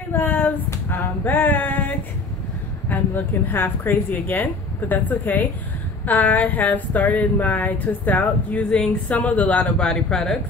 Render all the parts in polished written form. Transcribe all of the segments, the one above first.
Hey loves, I'm back. I'm looking half crazy again, but that's okay. I have started my twist out using some of the Lottabody products.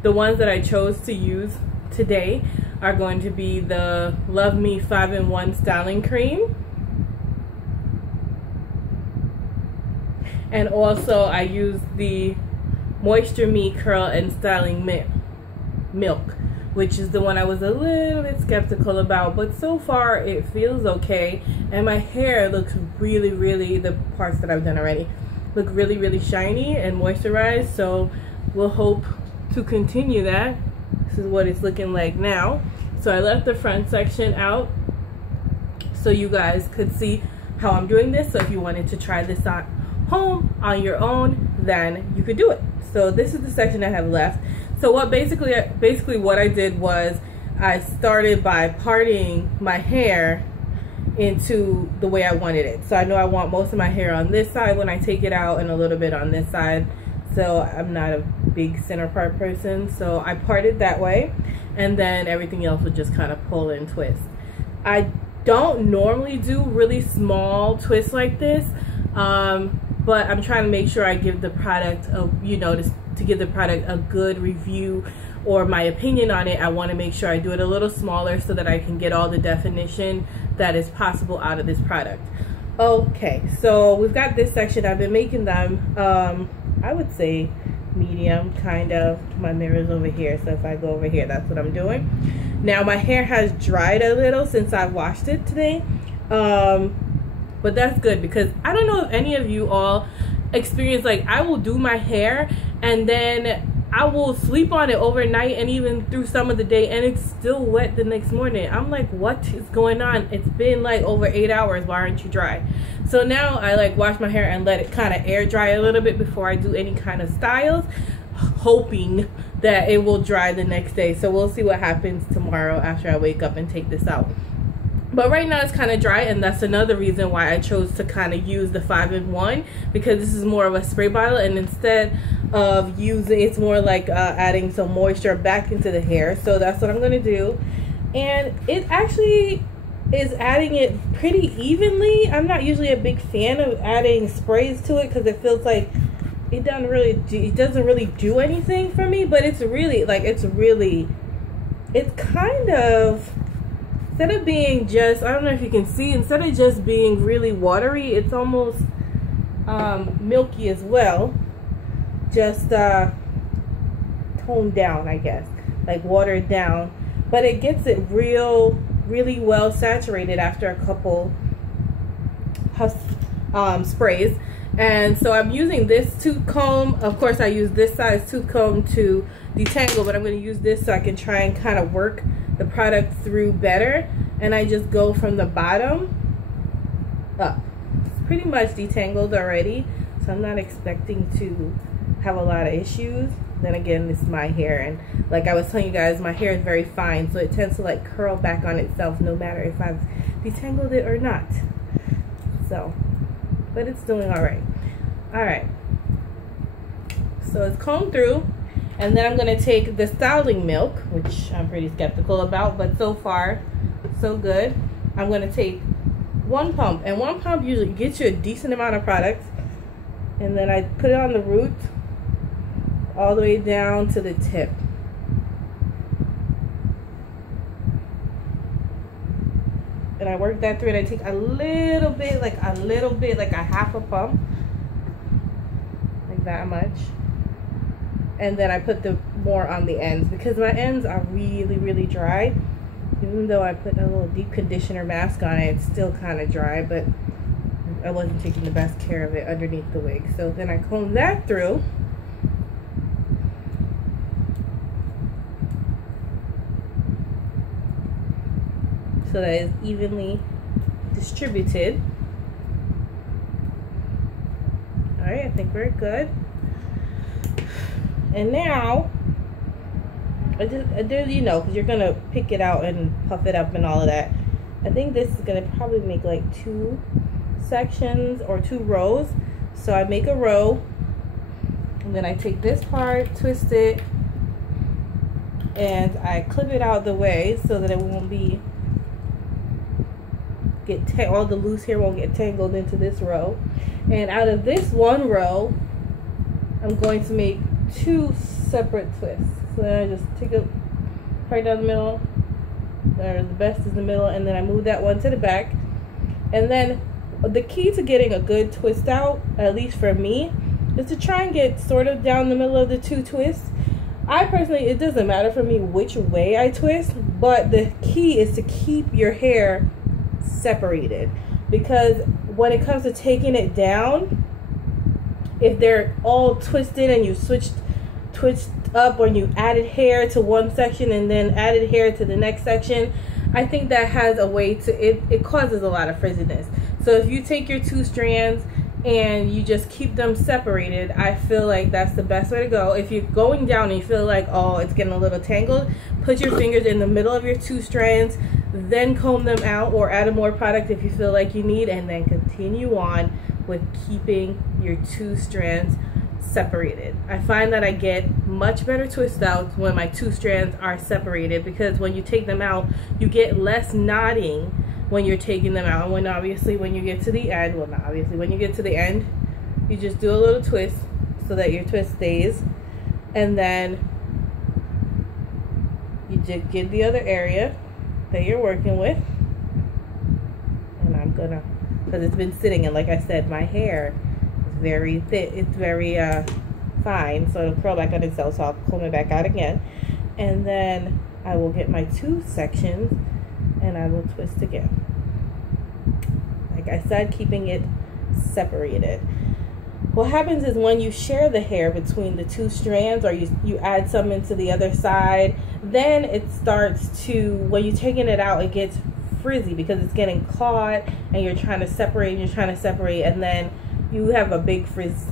The ones that I chose to use today are going to be the Love Me 5-in-1 Styling Cream. And also I used the Moisture Me Curl and Styling Milk, which is the one I was a little bit skeptical about, but so far it feels okay. And my hair looks really, the parts that I've done already look really shiny and moisturized, so we'll hope to continue that. This is what it's looking like now. So I left the front section out so you guys could see how I'm doing this. So if you wanted to try this on home on your own, then you could do it. So this is the section I have left. So what basically what I did was I started by parting my hair into the way I wanted it. So I know I want most of my hair on this side when I take it out and a little bit on this side. So I'm not a big center part person, so I parted that way, and then everything else would just kind of pull and twist. I don't normally do really small twists like this, but I'm trying to make sure I give the product a, to give the product a good review or my opinion on it. I want to make sure I do it a little smaller so that I can get all the definition that is possible out of this product. Okay, so we've got this section. I've been making them I would say medium, kind of. My mirror's over here, so if I go over here, that's what I'm doing. Now my hair has dried a little since I washed it today, but that's good because I don't know if any of you all experience, like, I will do my hair and then I will sleep on it overnight and even through some of the day, and it's still wet the next morning. I'm like, what is going on? It's been like over 8 hours. Why aren't you dry? So now I like wash my hair and let it kind of air dry a little bit before I do any kind of styles, hoping that it will dry the next day. So we'll see what happens tomorrow after I wake up and take this out. But right now it's kind of dry, and that's another reason why I chose to kind of use the 5-in-1, because this is more of a spray bottle, and instead of using, it's more like adding some moisture back into the hair. So that's what I'm going to do, and it actually is adding it pretty evenly. I'm not usually a big fan of adding sprays to it because it feels like it doesn't really do anything for me, but it's really like it's kind of, instead of being just, I don't know if you can see, instead of just being really watery, it's almost milky as well. Just toned down, I guess, like watered down. But it gets it really well saturated after a couple sprays. And so I'm using this tooth comb. Of course, I use this size tooth comb to detangle, but I'm going to use this so I can try and kind of work the product through better. And I just go from the bottom up. It's pretty much detangled already, so I'm not expecting to have a lot of issues. Then again, it's my hair, and like I was telling you guys, my hair is very fine, so it tends to like curl back on itself no matter if I've detangled it or not. So, but it's doing all right. So it's combed through. And then I'm going to take the styling milk, which I'm pretty skeptical about, but so far, so good. I'm going to take 1 pump, and 1 pump usually gets you a decent amount of product. And then I put it on the root all the way down to the tip. And I work that through, and I take a little bit, like a half a pump, like that much. And then I put the more on the ends because my ends are really dry. Even though I put a little deep conditioner mask on it, it's still kind of dry, but I wasn't taking the best care of it underneath the wig. So then I comb that through. So that it's evenly distributed. Alright, I think we're good. And now, because you're going to pick it out and puff it up and all of that. I think this is going to probably make like 2 sections or 2 rows. So I make a row, and then I take this part, twist it, and I clip it out the way so that it won't be get all the loose hair won't get tangled into this row. And out of this one row, I'm going to make 2 separate twists. So then I just take it right down the middle. There, the best is the middle, and then I move that one to the back. And then the key to getting a good twist out, at least for me, is to try and get sort of down the middle of the 2 twists. I personally, it doesn't matter for me which way I twist, but the key is to keep your hair separated, because when it comes to taking it down, if they're all twisted and you twist up, or you added hair to one section and then added hair to the next section, I think that has a way to, it causes a lot of frizziness. So if you take your 2 strands and you just keep them separated, I feel like that's the best way to go. If you're going down and you feel like, oh, it's getting a little tangled, put your fingers in the middle of your 2 strands, then comb them out, or add more product if you feel like you need, and then continue on with keeping your 2 strands separated. I find that I get much better twist outs when my 2 strands are separated, because when you take them out, you get less knotting when you're taking them out. And when you get to the end, well, not obviously, when you get to the end, you just do a little twist so that your twist stays, and then you just get the other area that you're working with. And I'm gonna, because it's been sitting, and like I said, my hair is very thick, it's very fine, so it'll curl back on itself, so I'll comb it back out again, and then I will get my 2 sections and I will twist again. Like I said, keeping it separated. What happens is when you share the hair between the 2 strands, or you add some into the other side, then it starts to, when you're taking it out, it gets frizzy because it's getting caught, and you're trying to separate, and then you have a big frizz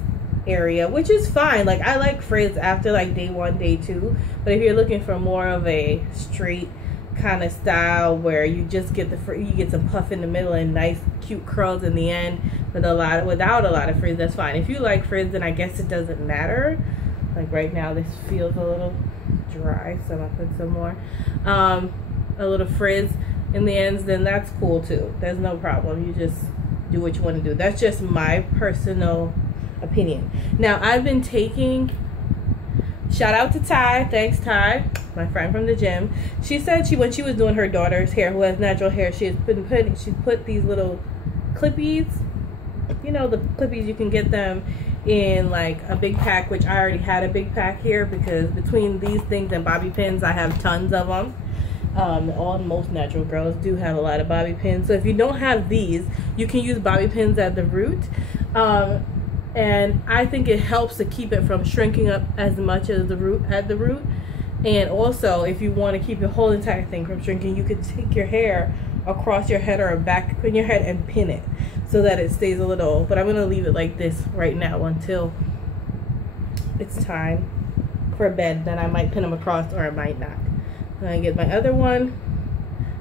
area, which is fine. Like, I like frizz after like day 1, day 2, but if you're looking for more of a straight kind of style where you just get you get some puff in the middle and nice cute curls in the end without a lot of frizz, that's fine. If you like frizz, then I guess it doesn't matter. Like right now this feels a little dry, so I'm gonna put some more a little frizz in the ends, then that's cool too. There's no problem. You just do what you want to do. That's just my personal opinion. Now, I've been taking, shout out to Ty, thanks Ty, my friend from the gym. She said when she was doing her daughter's hair, who has natural hair, she put these little clippies, you know, the clippies, you can get them in like a big pack, which I already had a big pack here, because between these things and bobby pins, I have tons of them. Most natural girls do have a lot of bobby pins, so if you don't have these, you can use bobby pins at the root. And I think it helps to keep it from shrinking up as much as at the root. And also, if you want to keep the whole entire thing from shrinking, you could take your hair across your head or back in your head and pin it so that it stays a little. But I'm going to leave it like this right now until it's time for bed. Then I might pin them across, or I might not. And I get my other one.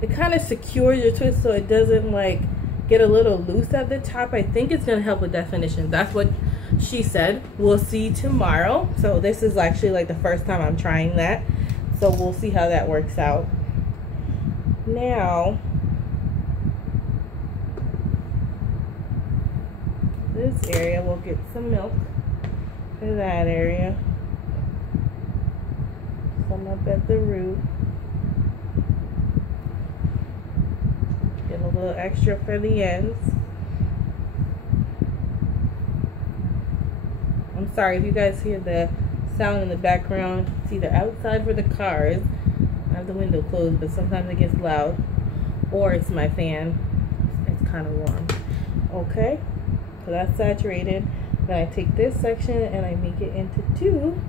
It kind of secures your twist so it doesn't like get a little loose at the top. I think it's going to help with definition. That's what she said. We'll see tomorrow. So this is actually like the first time I'm trying that, so we'll see how that works out. Now this area, we'll get some milk for that area, some up at the root, get a little extra for the ends. I'm sorry if you guys hear the sound in the background. It's either outside for the cars, I have the window closed, but sometimes it gets loud, or it's my fan. It's kind of warm. Okay, so that's saturated. Then I take this section and I make it into 2.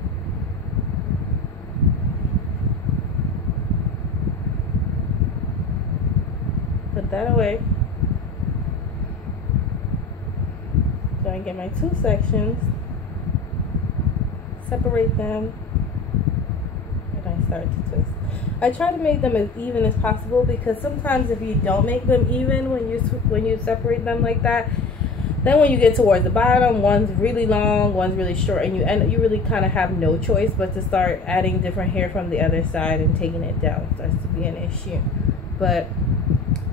Put that away. So I get my 2 sections, separate them, and I start to twist. I try to make them as even as possible, because sometimes if you don't make them even when you separate them like that, then when you get towards the bottom, one's really long, one's really short, and you really kind of have no choice but to start adding different hair from the other side and taking it down. It starts to be an issue. But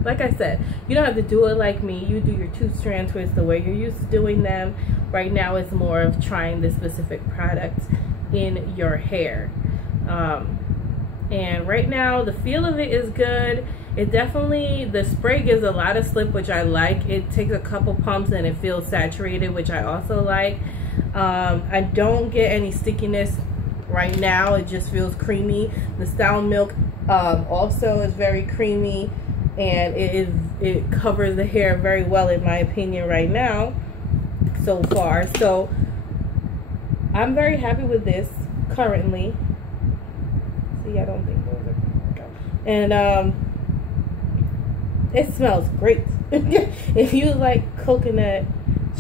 like I said, you don't have to do it like me. You do your 2-strand twists the way you're used to doing them. Right now it's more of trying the specific products in your hair. And right now the feel of it is good. It definitely, the spray gives a lot of slip, which I like. It takes a couple pumps and it feels saturated, which I also like. I don't get any stickiness right now. It just feels creamy. The Style Milk also is very creamy, and it covers the hair very well in my opinion right now so far. So I'm very happy with this currently. See, I don't think those are, and it smells great. If you like coconut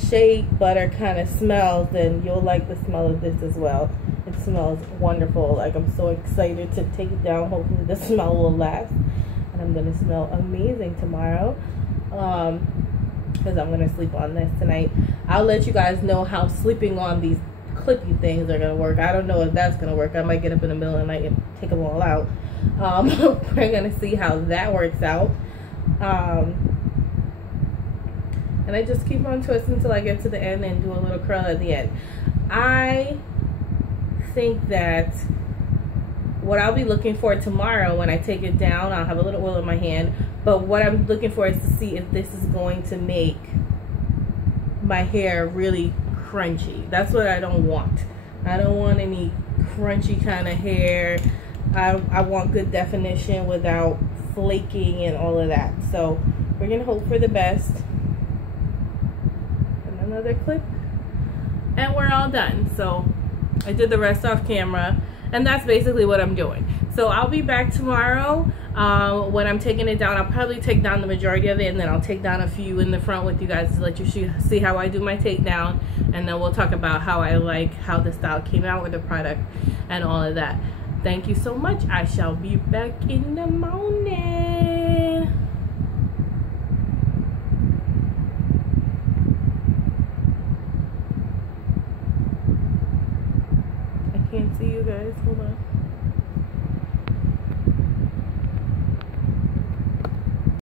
shea butter kind of smells, then you'll like the smell of this as well. It smells wonderful. Like, I'm so excited to take it down. Hopefully the smell will last, and I'm gonna smell amazing tomorrow, because I'm gonna sleep on this tonight. I'll let you guys know how sleeping on these clippy things are gonna work. I don't know if that's gonna work. I might get up in the middle of the night and take them all out. We're gonna see how that works out. And I just keep on twisting until I get to the end and do a little curl at the end. I think that what I'll be looking for tomorrow when I take it down, I'll have a little oil in my hand, but what I'm looking for is to see if this is going to make my hair really crunchy. That's what I don't want. I don't want any crunchy kind of hair. I want good definition without flaking and all of that. So we're gonna hope for the best. And another clip, and we're all done. So I did the rest off camera, and that's basically what I'm doing. So I'll be back tomorrow. When I'm taking it down, I'll probably take down the majority of it, and then I'll take down a few in the front with you guys to let you see how I do my takedown, and then we'll talk about how I like how the style came out with the product and all of that. Thank you so much. I shall be back in the morning. I can't see you guys. Hold on.